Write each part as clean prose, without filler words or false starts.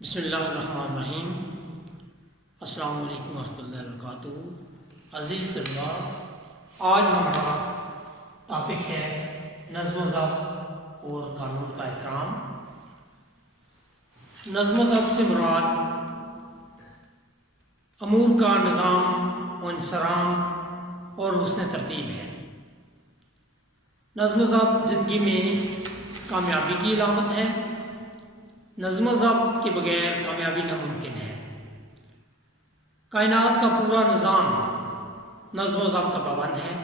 بسم اللہ الرحمن الرحیم۔ السلام علیکم ورحمۃ اللہ وبرکاتہ۔ عزیز طلباء، آج ہمارا ٹاپک ہے نظم و ضبط اور قانون کا احترام۔ نظم و ضبط سے مراد امور کا نظام و انصرام اور حسن ترتیب ہے۔ نظم و ضبط زندگی میں کامیابی کی علامت ہے۔ نظم و ضبط کے بغیر کامیابی ناممکن ہے۔ کائنات کا پورا نظام نظم و ضبط کا پابند ہے،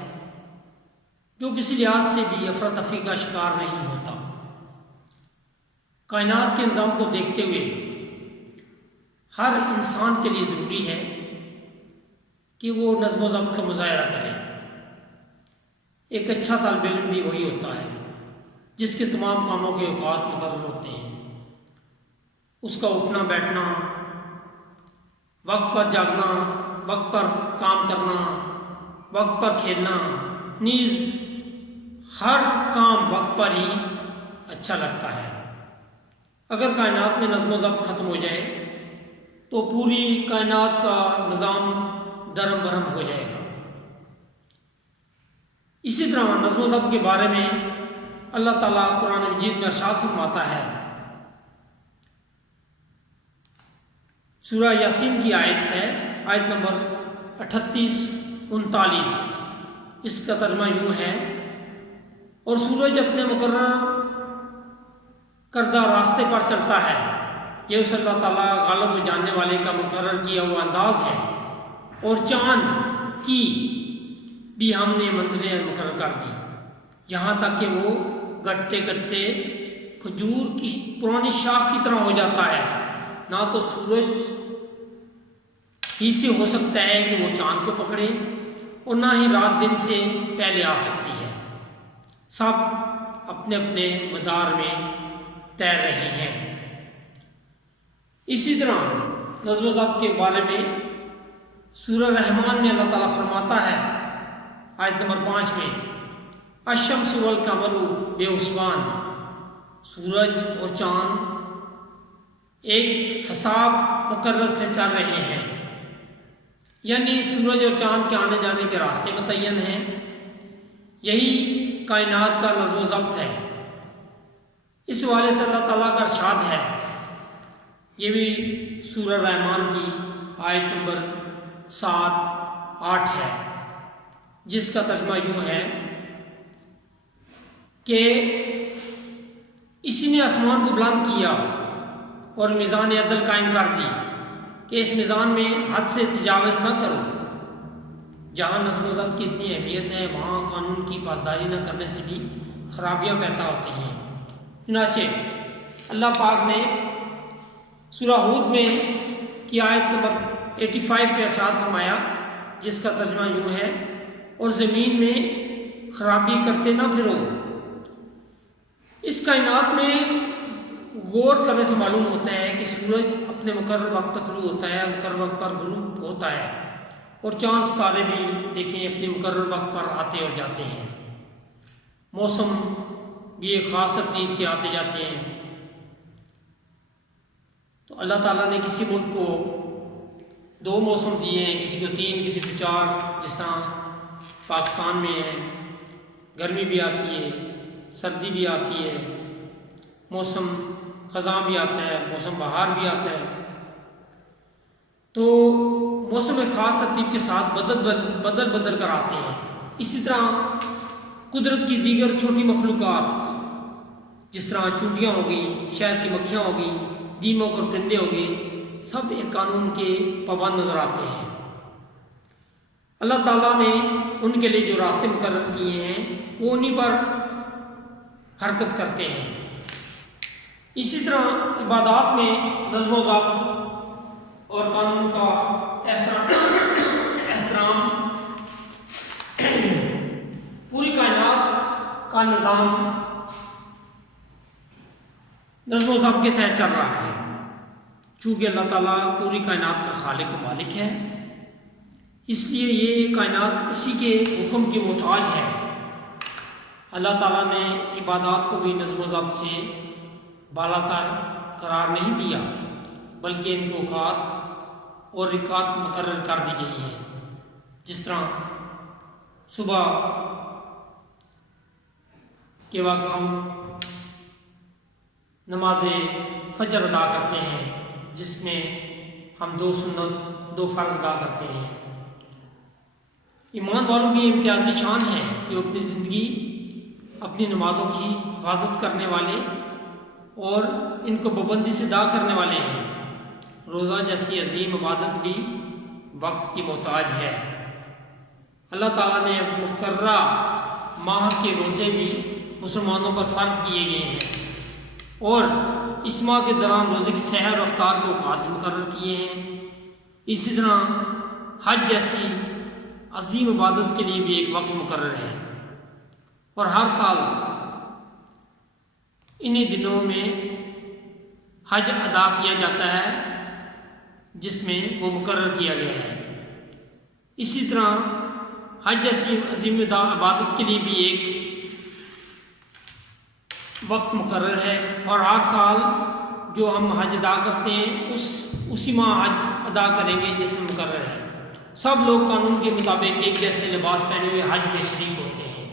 جو کسی لحاظ سے بھی افراتفری کا شکار نہیں ہوتا۔ کائنات کے نظام کو دیکھتے ہوئے ہر انسان کے لیے ضروری ہے کہ وہ نظم و ضبط کا مظاہرہ کرے۔ ایک اچھا طالب علم بھی وہی ہوتا ہے جس کے تمام کاموں کے اوقات مقرر ہوتے ہیں۔ اس کا اٹھنا بیٹھنا، وقت پر جاگنا، وقت پر کام کرنا، وقت پر کھیلنا، نیز ہر کام وقت پر ہی اچھا لگتا ہے۔ اگر کائنات میں نظم و ضبط ختم ہو جائے تو پوری کائنات کا نظام درم برہم ہو جائے گا۔ اسی طرح نظم و ضبط کے بارے میں اللہ تعالیٰ قرآن مجید میں ارشاد فرماتا ہے۔ سورہ یاسین کی آیت ہے، آیت نمبر 38-39۔ اس کا ترجمہ یوں ہے: اور سورج اپنے مقرر کردہ راستے پر چلتا ہے، یہ اس اللہ تعالیٰ غالب و جاننے والے کا مقرر کیا ہوا انداز ہے۔ اور چاند کی بھی ہم نے منزلیں مقرر کر دی، یہاں تک کہ وہ گٹتے گٹتے کھجور کی پرانی شاخ کی طرح ہو جاتا ہے۔ نہ تو سورج ہی سے ہو سکتا ہے کہ وہ چاند کو پکڑے، اور نہ ہی رات دن سے پہلے آ سکتی ہے۔ سب اپنے اپنے مدار میں تیر رہے ہیں۔ اسی طرح نظم و ضبط کے بارے میں سورہ رحمان میں اللہ تعالیٰ فرماتا ہے، آیت نمبر 5 میں: الشمس والقمر بحسبان، سورج اور چاند ایک حساب مقرر سے چل رہے ہیں، یعنی سورج اور چاند کے آنے جانے کے راستے متعین ہیں۔ یہی کائنات کا نظم و ضبط ہے۔ اس والے سے اللہ تعالیٰ کا ارشاد ہے، یہ بھی سورہ رحمان کی آیت نمبر 7-8 ہے، جس کا ترجمہ یوں ہے کہ اسی نے آسمان کو بلند کیا اور میزان عدل قائم کر دی کہ اس میزان میں حد سے تجاوز نہ کرو۔ جہاں نظم و ضبط کی اتنی اہمیت ہے، وہاں قانون کی پاسداری نہ کرنے سے بھی خرابیاں پیدا ہوتی ہیں۔ چنانچہ اللہ پاک نے سورہ ہود میں کی آیت نمبر 85 پہ ارشاد فرمایا، جس کا ترجمہ یوں ہے: اور زمین میں خرابی کرتے نہ پھرو۔ اس کائنات میں غور کرنے سے معلوم ہوتا ہے کہ سورج اپنے مقرر وقت پر طلوع ہوتا ہے، مقرر وقت پر غروب ہوتا ہے، اور چاند ستارے بھی دیکھیں اپنے مقرر وقت پر آتے اور جاتے ہیں۔ موسم بھی ایک خاص ترتیب سے آتے جاتے ہیں۔ تو اللہ تعالیٰ نے کسی ملک کو 2 موسم دیے ہیں، کسی کو 3، کسی کو 4، جس طرح پاکستان میں ہے، گرمی بھی آتی ہے، سردی بھی آتی ہے، موسم خزاں بھی آتا ہے، موسم بہار بھی آتا ہے۔ تو موسم ایک خاص ترتیب کے ساتھ بدل کر آتے ہیں۔ اسی طرح قدرت کی دیگر چھوٹی مخلوقات، جس طرح چونٹیاں ہو گئیں، شہد کی مکھیاں ہو گئیں، دیمک اور پرندے ہو گئے، سب ایک قانون کے پابند نظر آتے ہیں۔ اللہ تعالیٰ نے ان کے لیے جو راستے مقرر کیے ہیں، وہ انہی پر حرکت کرتے ہیں۔ اسی طرح عبادات میں نظم و ضبط اور قانون کا احترام پوری کائنات کا نظام نظم و ضبط کے تحت چل رہا ہے۔ چونکہ اللہ تعالیٰ پوری کائنات کا خالق و مالک ہے، اس لیے یہ کائنات اسی کے حکم کی محتاج ہے۔ اللہ تعالیٰ نے عبادات کو بھی نظم و ضبط سے بالا تر قرار نہیں دیا، بلکہ ان کو اوقات اور رکعات مقرر کر دی گئی ہیں، جس طرح صبح کے وقت ہم نماز فجر ادا کرتے ہیں، جس میں ہم 2 سنت 2 فرض ادا کرتے ہیں۔ ایمان والوں کی امتیازی شان ہے کہ وہ اپنی زندگی اپنی نمازوں کی حفاظت کرنے والے اور ان کو پابندی سے ادا کرنے والے ہیں۔ روزہ جیسی عظیم عبادت بھی وقت کی محتاج ہے۔ اللہ تعالیٰ نے مقررہ ماہ کے روزے بھی مسلمانوں پر فرض کیے گئے ہیں، اور اس ماہ کے دوران روزے کی سحر اور افطار کے اوقات مقرر کیے ہیں۔ اسی طرح حج جیسی عظیم عبادت کے لیے بھی ایک وقت مقرر ہے، اور ہر سال انہی دنوں میں حج ادا کیا جاتا ہے جس میں وہ مقرر کیا گیا ہے۔ اسی طرح حج جیسی عظیم عبادت کے لیے بھی ایک وقت مقرر ہے، اور ہر سال جو ہم حج ادا کرتے ہیں اسی ماہ حج ادا کریں گے جس میں مقرر ہے۔ سب لوگ قانون کے مطابق ایک جیسے لباس پہنے ہوئے حج میں شریک ہوتے ہیں،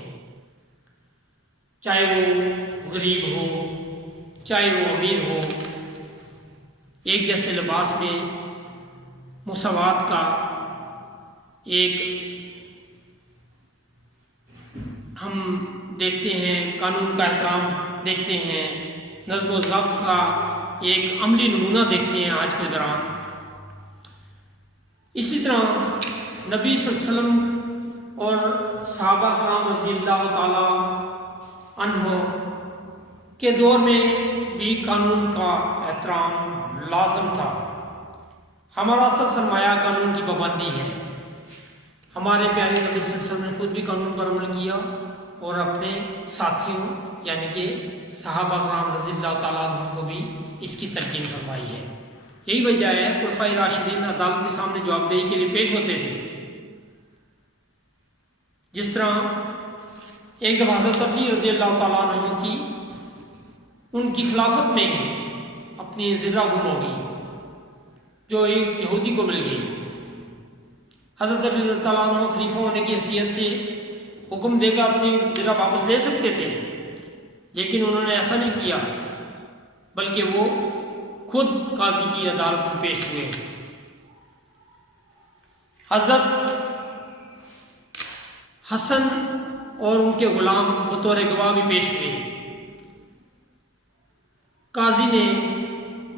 چاہے وہ غریب ہو چاہے وہ امیر ہو۔ ایک جیسے لباس میں مساوات کا ایک ہم دیکھتے ہیں، قانون کا احترام دیکھتے ہیں، نظم و ضبط کا ایک عملی نمونہ دیکھتے ہیں آج کے دوران۔ اسی طرح نبی صلی اللہ علیہ وسلم اور صحابہ کرام رضی اللہ تعالی عنہ کے دور میں بھی قانون کا احترام لازم تھا۔ ہمارا اصل سرمایہ قانون کی پابندی ہے۔ ہمارے پیارے نبی صلی اللہ علیہ وسلم نے خود بھی قانون پر عمل کیا اور اپنے ساتھیوں یعنی کہ صحابہ کرام رضی اللہ تعالیٰ عنہ کو بھی اس کی تلقین فرمائی ہے۔ یہی وجہ ہے خلفائے راشدین عدالت کے سامنے جواب دہی کے لیے پیش ہوتے تھے۔ جس طرح ایک دفعہ حضرت علی رضی اللہ تعالیٰ عنہ کی ان کی خلافت میں اپنی زرہ گم ہو گئی جو ایک یہودی کو مل گئی۔ حضرت علی رضی اللہ تعالیٰ عنہ خلیفہ ہونے کی حیثیت سے حکم دے کر اپنی زرہ واپس لے سکتے تھے، لیکن انہوں نے ایسا نہیں کیا، بلکہ وہ خود قاضی کی عدالت میں پیش ہوئے۔ حضرت حسن اور ان کے غلام بطور گواہ بھی پیش ہوئے۔ قاضی نے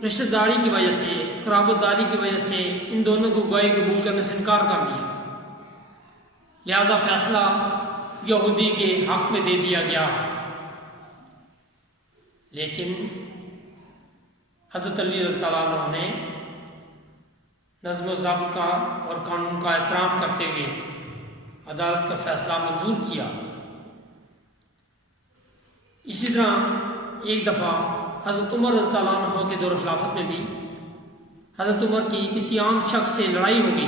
رشتہ داری کی وجہ سے، قرابت داری کی وجہ سے ان دونوں کو گواہی قبول کرنے سے انکار کر دیا، لہذا فیصلہ یہودی کے حق میں دے دیا گیا۔ لیکن حضرت علی رضی اللہ عنہ نے نظم و ضبط کا اور قانون کا احترام کرتے ہوئے عدالت کا فیصلہ منظور کیا۔ اسی طرح ایک دفعہ حضرت عمر رضی اللہ عنہ کے دور خلافت میں بھی حضرت عمر کی کسی عام شخص سے لڑائی ہو گئی،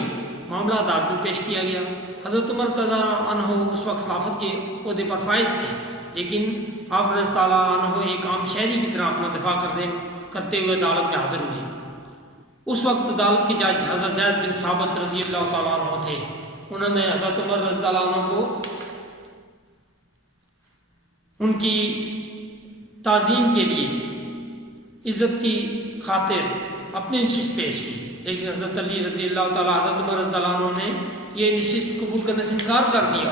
معاملہ عدالت میں پیش کیا گیا۔ حضرت عمر رضی اللہ عنہ اس وقت خلافت کے عہدے پر فائز تھے، لیکن آپ رضی اللہ عنہ ایک عام شہری کی طرح اپنا دفاع کرتے ہوئے عدالت میں حاضر ہوئے۔ اس وقت عدالت کے جج حضرت زید بن ثابت رضی اللہ تعالیٰ عنہ تھے۔ انہوں نے حضرت عمر رضی اللہ عنہ کو ان کی تعظیم کے لیے عزت کی خاطر اپنی نشست پیش کی، لیکن حضرت علی رضی اللہ تعالیٰ حضرت عمر رضی اللہ عنہ نے یہ نشست قبول کرنے سے انکار کر دیا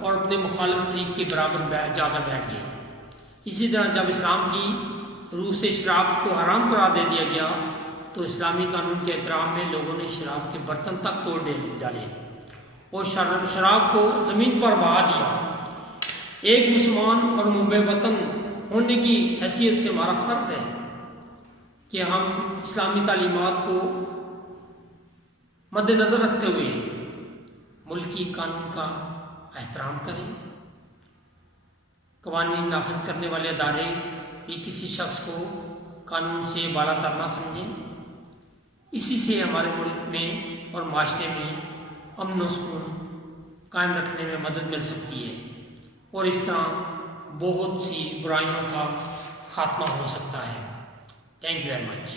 اور اپنے مخالف فریق کے برابر جا کر بیٹھ گئے۔ اسی طرح جب اسلام کی روح سے شراب کو حرام قرار دے دیا گیا تو اسلامی قانون کے احترام میں لوگوں نے شراب کے برتن تک توڑ ڈالے اور شراب کو زمین پر بہا دیا۔ ایک مسلمان اور محب وطن ہونے کی حیثیت سے ہمارا فرض ہے کہ ہم اسلامی تعلیمات کو مد نظر رکھتے ہوئے ملکی قانون کا احترام کریں۔ قوانین نافذ کرنے والے ادارے بھی کسی شخص کو قانون سے بالا تر نہ سمجھیں۔ اسی سے ہمارے ملک میں اور معاشرے میں امن و سکون قائم رکھنے میں مدد مل سکتی ہے، اور اس طرح بہت سی برائیوں کا خاتمہ ہو سکتا ہے۔ Thank you very much.